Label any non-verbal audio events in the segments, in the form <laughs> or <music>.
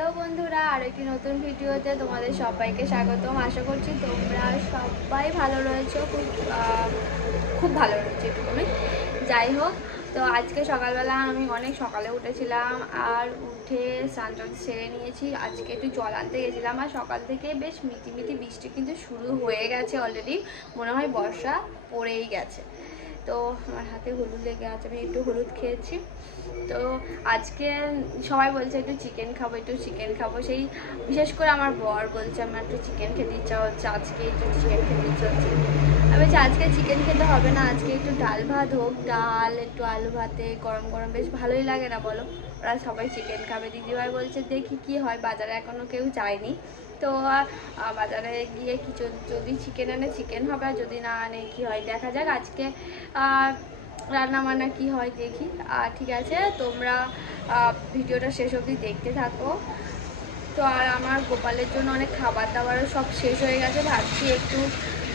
Hello বন্ধুরা আর একটি নতুন ভিডিওতে তোমাদের সবাইকে স্বাগতম। আশা করছি তোমরা সবাই ভালো রয়েছো, খুব খুব ভালো রয়েছে এটুকুনি যাই হোক, তো আজকে সকালবেলা আমি অনেক সকালে উঠেছিলাম আর উঠে স্নান সেরে নিয়েছি। আজকে একটু জল আনতে গেছিলাম আর সকাল থেকে বেশ মিটি মিটি বৃষ্টি কিন্তু শুরু হয়ে গেছে অলরেডি মনে হয় বর্ষা পড়েই গেছে। তো আমার হাতে হলুদ লেগে আছে, আমি একটু হলুদ খেয়েছি। তো আজকে সবাই বলছে একটু চিকেন খাব, একটু চিকেন খাব। সেই বিশেষ করে আমার বর বলছে আমার একটু চিকেন খেতে ইচ্ছা হচ্ছে, আজকে একটু চিকেন খেতে ইচ্ছা হচ্ছে। আমি বলছি, আজকে চিকেন খেতে হবে না, আজকে একটু ডাল ভাত হোক, ডাল, একটু আলু ভাতে, গরম গরম, বেশ ভালোই লাগে না বলো? ওরা সবাই চিকেন খাবে। দিদিভাই বলছে, দেখি কি হয়, বাজারে এখনও কেউ যায়নি। তো বাজারে গিয়ে কিছু যদি চিকেন আনে চিকেন হবে। আর যদি না আনে, কি হয়? দেখা যাক। আজকে রান্না বান্না কি হয় দেখি। আর ঠিক আছে, তোমরা ভিডিওটা শেষ অবধি দেখতে থাকো। তো আর আমার গোপালের জন্য অনেক খাবার দাবারও সব শেষ হয়ে গেছে। ভাবছি একটু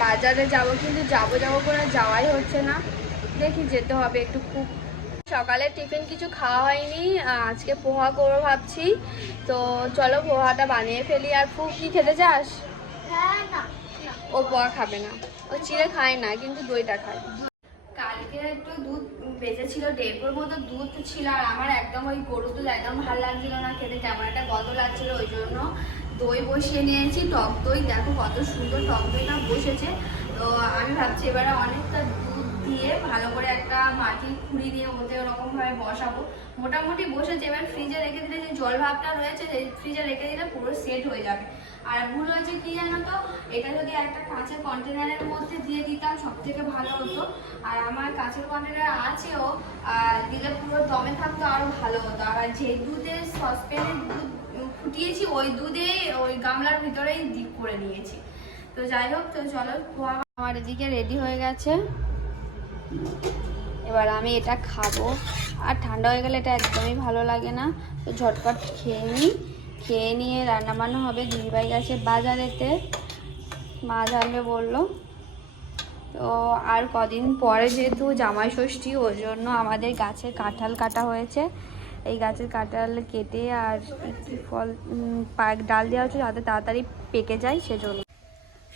বাজারে যাব, কিন্তু যাব যাব করে যাওয়াই হচ্ছে না। দেখি যেতে হবে একটু খুব সকালে টিফিন কিছু খাওয়া হয়নি আজকে পোহা করব ভাবছি। তো চলো পোহাটা বানিয়ে ফেলি। আর ফুল কি খেতে চাস? ও পোহা খাবে না। ও চিড়ে খায় না, কিন্তু দইটা খায়। কালকে একটু দুধ বেঁচেছিল, দেড়পুর মতো দুধ ছিল, আর আমার একদম ওই গরু দুধ একদম ভালো লাগছিল না খেতে কেমন একটা গন্ধ লাগছিল, ওই জন্য দই বসিয়ে নিয়েছি, টক দই। দেখো কত সুন্দর টক দইটা বসেছে। তো আমি ভাবছি এবারে অনেকটা দিয়ে ভালো করে একটা মাটি খুঁড়ি দিয়ে ওতে ওরকমভাবে বসাবো। মোটামুটি বসেছে এবার ফ্রিজে রেখে দিলে যে জল ভাবটা রয়েছে ফ্রিজে রেখে দিলে পুরো সেট হয়ে যাবে। আর ভুল হয়েছে কি জানো তো? এটা যদি একটা কাঁচের কন্টেনারের মধ্যে দিয়ে দিতাম সব থেকে ভালো হতো। আর আমার কাঁচের কন্টেনার আছেও দিলে পুরো দমে থাকতো আরও ভালো হতো। আর যে দুধের সসপ্যানে দুধ ফুটিয়েছি, ওই দুধে ওই গামলার ভিতরেই ডিপ করে নিয়েছি। তো যাই হোক, তো চলো আমার এদিকে রেডি হয়ে গেছে। এবার আমি এটা খাব। আর ঠান্ডা হয়ে গেলে এটা একদমই ভালো লাগে না। তো ঝটপট খেয়ে নিই। খেয়ে নিয়ে রান্না বান্না হবে দিদিভাই গেছে বাজারেতে। মাছ আনবে বলল। তো আর কদিন পরে যেহেতু জামাই ষষ্ঠী ওই জন্য আমাদের গাছে কাঁঠাল কাটা হয়েছে। এই গাছের কাঁঠাল কেটে আর ফল পাক, ডাল দেওয়া হচ্ছে যাতে তাড়াতাড়ি পেকে যায় সেজন্য।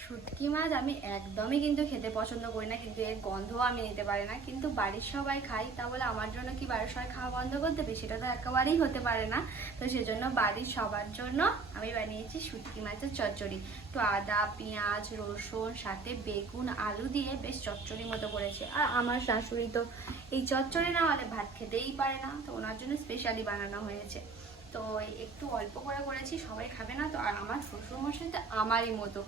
শুটকি মাছ আমি একদমই কিন্তু খেতে পছন্দ করি না, কিন্তু এর গন্ধও আমি নিতে পারি না। কিন্তু বাড়ির সবাই খাই তা বলে আমার জন্য কি বাড়ির সবাই খাওয়া বন্ধ করতে হবে সেটা তো একেবারেই হতে পারে না। তো সেজন্য বাড়ির সবার জন্য আমি বানিয়েছি শুটকি মাছের চচ্চড়ি। তো আদা, পেঁয়াজ, রসুন, সাথে বেগুন, আলু দিয়ে বেশ চচ্চড়ি মতো করেছে। আর আমার শাশুড়ি তো এই চচ্চড়ি না হলে ভাত খেতেই পারে না, তো ওনার জন্য স্পেশালি বানানো হয়েছে। তো একটু অল্প করে করেছি, সবাই খাবে না তো, আর আমার শ্বশুরমশাই তো আমারই মতো,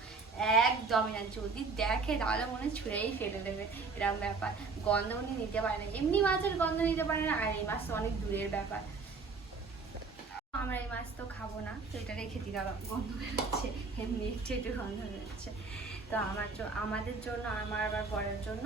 একদমই না, যদি দেখে তাহলে মনে ছুঁড়েই ফেলে দেবে এরকম ব্যাপার। গন্ধ উনি নিতে পারে না, এমনি মাছের গন্ধ নিতে পারে না, আর এই মাছ তো অনেক দূরের ব্যাপার। আমরা এই মাছ তো খাব না, তো এটা রেখে দিলাম গন্ধ বেরোচ্ছে, এমনি একটু একটু গন্ধ বেরোচ্ছে। তো আমার আমাদের জন্য, আমার আবার বরের জন্য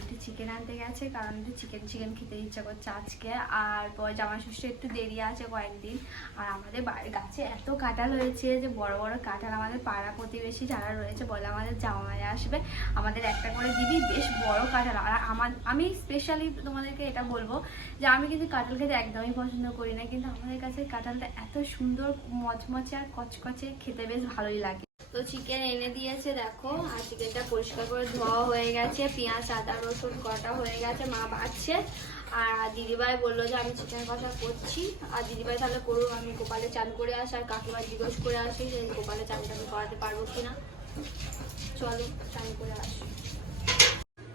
একটু চিকেন আনতে গেছে, কারণ একটু চিকেন চিকেন খেতে ইচ্ছা করছে আজকে। আর পরে জামা ষষ্ঠী একটু দেরি আছে কয়েকদিন। আর আমাদের বাড়ির গাছে এত কাঁঠাল হয়েছে যে, বড় বড় কাঁঠাল আমাদের পাড়া প্রতিবেশী যারা রয়েছে বলে আমাদের জামাই আসবে। আমাদের একটা করে দিবি, বেশ বড় কাঁঠাল। আর আমার আমি স্পেশালি তোমাদেরকে এটা বলব যে, আমি কিন্তু কাঁঠাল খেতে একদমই পছন্দ করি না, কিন্তু আমাদের কাছে কাঁঠালটা এত সুন্দর, মচমচে আর কচকচে খেতে বেশ ভালোই লাগে। তো চিকেন এনে দিয়েছে, দেখো। আর চিকেনটা পরিষ্কার করে ধোয়া হয়ে গেছে, পেঁয়াজ, আদা, রসুন কটা হয়ে গেছে, মা বাড়ছে। আর দিদিভাই বলল যে, আমি চিকেন কষা করছি। আর দিদিভাই তাহলে করুক, আমি কোপালে চান করে আসি, আর কাকিমা জিজ্ঞেস করে আসি যে কোপালে চানটা আমি করাতে পারব কিনা? চলো, চান করে আসি।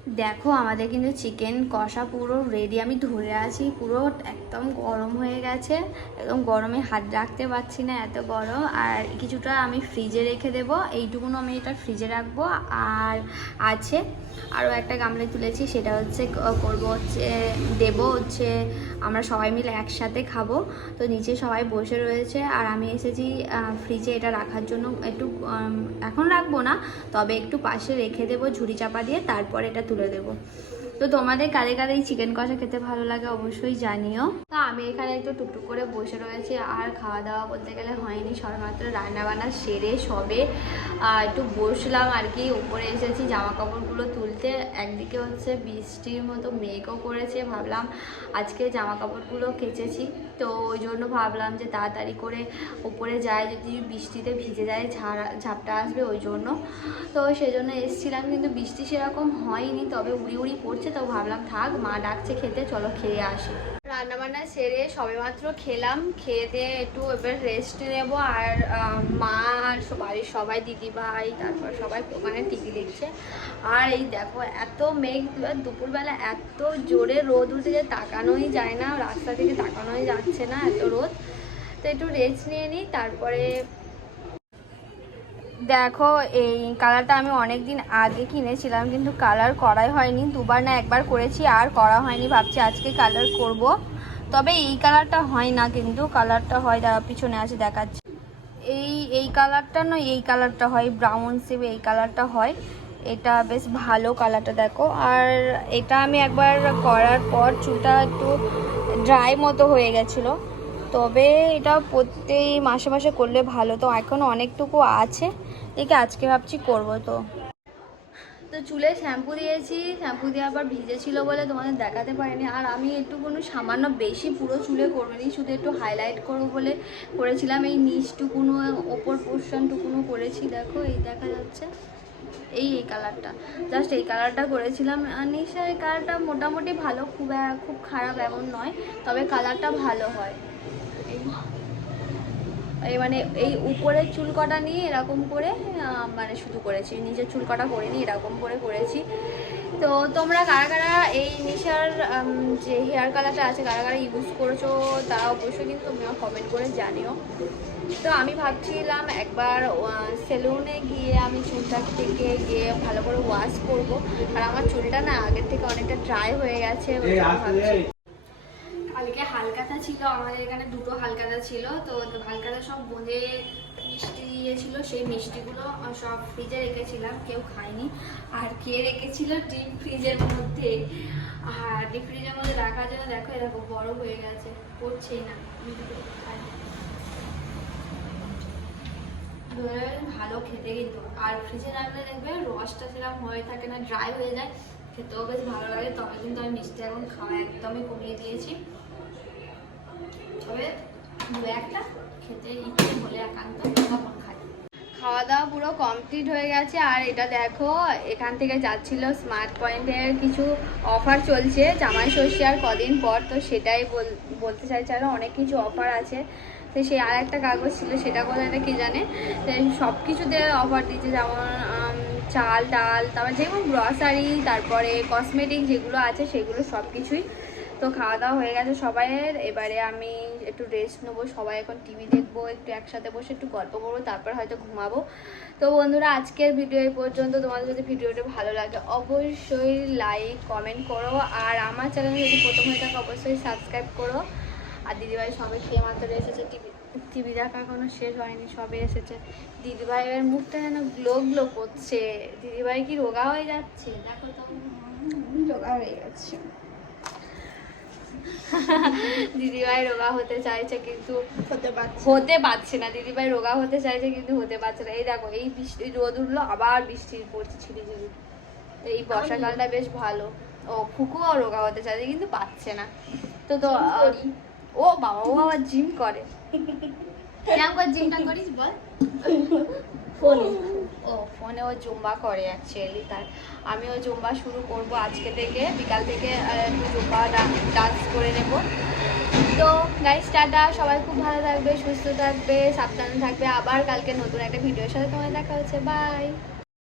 দেখো, আমাদের কিন্তু চিকেন কষা পুরো রেডি আমি ধরে আছি, পুরো একদম গরম হয়ে গেছে। একদম গরমে হাত রাখতে পারছি না এত গরম। আর কিছুটা আমি ফ্রিজে রেখে দেব। এইটুকুনো আমি এটা ফ্রিজে রাখব। আর আছে আরও একটা গামলায় তুলেছি, সেটা হচ্ছে করব হচ্ছে, দেবো হচ্ছে, আমরা সবাই মিলে একসাথে খাব। তো নিচে সবাই বসে রয়েছে। আর আমি এসেছি ফ্রিজে এটা রাখার জন্য। একটু এখন রাখব না, তবে একটু পাশে রেখে দেবো ঝুড়ি চাপা দিয়ে। তারপর এটা তুলে দেবো। তো তোমাদের কারে কারে এই চিকেন কষা খেতে ভালো লাগে অবশ্যই জানিও। তো আমি এখানে একটু টুকটুক করে বসে রয়েছি, আর খাওয়া দাওয়া বলতে গেলে হয়নি, সবেমাত্র রান্না বান্না সেরে সবে একটু বসলাম আর কি, উপরে এসেছি জামা কাপড়গুলো তুলতে, একদিকে হচ্ছে বৃষ্টির মতো মেঘও করেছে, ভাবলাম আজকে জামা কাপড়গুলো কেচেছি, তো ওই জন্য ভাবলাম যে তাড়াতাড়ি করে উপরে যায় যদি বৃষ্টিতে ভিজে যায়, ঝাড়া, ঝাপটা আসবে ওই জন্য। তো সেই জন্য এসেছিলাম, কিন্তু বৃষ্টি সেরকম হয়নি, তবে উড়ি উড়ি পড়ছে তো ভাবলাম থাক, মা ডাকছে খেতে, চলো খেয়ে আসি। রান্নাবান্না সেরে সবেমাত্র খেলাম, খেয়ে দিয়ে একটু এবার রেস্ট নেব, আর মা আর বাড়ির সবাই দিদি ভাই তারপর সবাই ওখানে টিভি দেখছে। আর এই দেখো, এত মেঘ দুপুরবেলা এত জোরে রোদ উঠে যে তাকানোই যায় না, রাস্তা থেকে তাকানোই যাচ্ছে না, এত রোদ। তো একটু রেস্ট নিয়ে নিই, তারপরে দেখো, এই কালারটা আমি অনেক দিন আগে কিনেছিলাম, কিন্তু কালার করাই হয়নি। দুবার না একবার করেছি, আর করা হয়নি। ভাবছি আজকে কালার করব। তবে এই কালারটা হয় না কিন্তু কালারটা হয় যারা পিছনে আছে, দেখাচ্ছি। এই এই কালারটা নয়, এই কালারটা হয় ব্রাউন সিপ এই কালারটা হয়। এটা বেশ ভালো কালারটা দেখো। আর এটা আমি একবার করার পর চুলটা একটু ড্রাই মতো হয়ে গেছিল। তবে এটা প্রত্যেক মাসে মাসে করলে ভালো। তো এখন অনেকটুকু আছে। দেখে আজকে ভাবছি করব তো। তো চুলে শ্যাম্পু দিয়েছি, শ্যাম্পু দিয়ে আবার ভিজেছিল বলে তোমাদের দেখাতে পারিনি। আর আমি একটু কোনো সামান্য বেশি পুরো চুলে করবিনি শুধু একটু হাইলাইট করব বলে করেছিলাম। এই নিচটুকুনো, ওপর পোর্শনটুকুনো করেছি, দেখো, এই দেখা যাচ্ছে। এই এই কালারটা জাস্ট এই কালারটা করেছিলাম। আর নিশা এই কালারটা মোটামুটি ভালো, খুব খুব খারাপ এমন নয়, তবে কালারটা ভালো হয়। এই মানে এই উপরের চুল কটা নিয়ে এরকম করে মানে শুধু করেছি। নিজের চুল কটা করিনি এরকম করে করেছি। তো তোমরা কারা কারা এই নিশার যে হেয়ার কালারটা আছে কারা কারা ইউজ করছ তা অবশ্যই কিন্তু তোমরা কমেন্ট করে জানিও। তো আমি ভাবছিলাম একবার সেলুনে গিয়ে আমি চুলটা থেকে গিয়ে ভালো করে ওয়াশ করব। আর আমার চুলটা না আগের থেকে অনেকটা ড্রাই হয়ে গেছে ওই জন্য ভাবছি কালকে হালকাতা ছিল, আমাদের এখানে দুটো হালকাতা ছিল, তো হালকাতা সব বোঁদে মিষ্টি দিয়েছিল, সেই মিষ্টিগুলো সব ফ্রিজে রেখেছিলাম, কেউ খায়নি। আর কে রেখেছিল? ডিপ ফ্রিজের মধ্যে। আর ডিপ ফ্রিজের মধ্যে রাখার জন্য দেখো এরকম বড় হয়ে গেছে, পড়ছেই না ভালো খেতে কিন্তু। আর ফ্রিজে রাখলে দেখবে, রসটা সেরকম হয়ে থাকে না ড্রাই হয়ে যায়, খেতেও বেশ ভালো লাগে, তবে কিন্তু আমি মিষ্টি এখন খাওয়া একদমই কমিয়ে দিয়েছি। তবে দু একটা খেতে ইচ্ছে একান্ত খাওয়া দাওয়া পুরো কমপ্লিট হয়ে গেছে, আর এটা দেখো, এখান থেকে যাচ্ছিল স্মার্ট পয়েন্টের কিছু অফার চলছে, জামাই ষষ্ঠী আর কদিন পর, তো সেটাই বল- বলতে চাইছে আরও অনেক কিছু অফার আছে। তো সেই আর একটা কাগজ ছিল, সেটা কোথায় কি জানে? সব কিছুতে অফার দিচ্ছে, যেমন চাল, ডাল, তারপর যেমন গ্রসারি তারপরে কসমেটিক যেগুলো আছে, সেগুলো সব কিছুই তো খাওয়া দাওয়া হয়ে গেছে সবাইয়ের। এবারে আমি একটু রেস্ট নেব, সবাই এখন টিভি দেখব, একটু একসাথে বসে একটু গল্প করব, তারপর হয়তো ঘুমাবো। তো বন্ধুরা, আজকের ভিডিও এই পর্যন্ত। তোমাদের যদি ভিডিওটা ভালো লাগে, অবশ্যই লাইক কমেন্ট করো। আর আমার চ্যানেল যদি প্রথম হয়ে থাকে, অবশ্যই সাবস্ক্রাইব করো। আর দিদিভাই সবে খেয়ে মাত্র এসেছে টিভি টিভি দেখা এখনও শেষ হয়নি, সবে এসেছে। দিদিভাইয়ের মুখটা যেন গ্লো গ্লো করছে। দিদিভাই কি রোগা হয়ে যাচ্ছে? দেখো তো, রোগা হয়ে যাচ্ছে <laughs> দিদিভাই রোগা হতে চাইছে কিন্তু হতে পারছি হতে পারছে না। দিদিভাই রোগা হতে চাইছে কিন্তু হতে পারছে না। এই দেখো এই বৃষ্টি রোদ উঠল আবার বৃষ্টি পড়ছে ছিঁড়ে ছিঁড়ে তো এই বর্ষাকালটা বেশ ভালো। ও ফুকুও রোগা হতে চাইছে কিন্তু পাচ্ছে না। তো তো। ও বাবা ও আবার জিম করে। <laughs> কেমন করে জিমটা করিস বল? ফোনে। ফোনে ও জুম্বা করে অ্যাকচুয়ালি তার। আমিও জুম্বা শুরু করব আজকে থেকে, বিকাল থেকে একটু জুম্বা ডান্স করে নেব। তো গাইস টাটা, সবাই খুব ভালো থাকবে, সুস্থ থাকবে, সাবধানে থাকবে। আবার কালকে নতুন একটা ভিডিওর সাথে তোমার দেখা হচ্ছে। বাই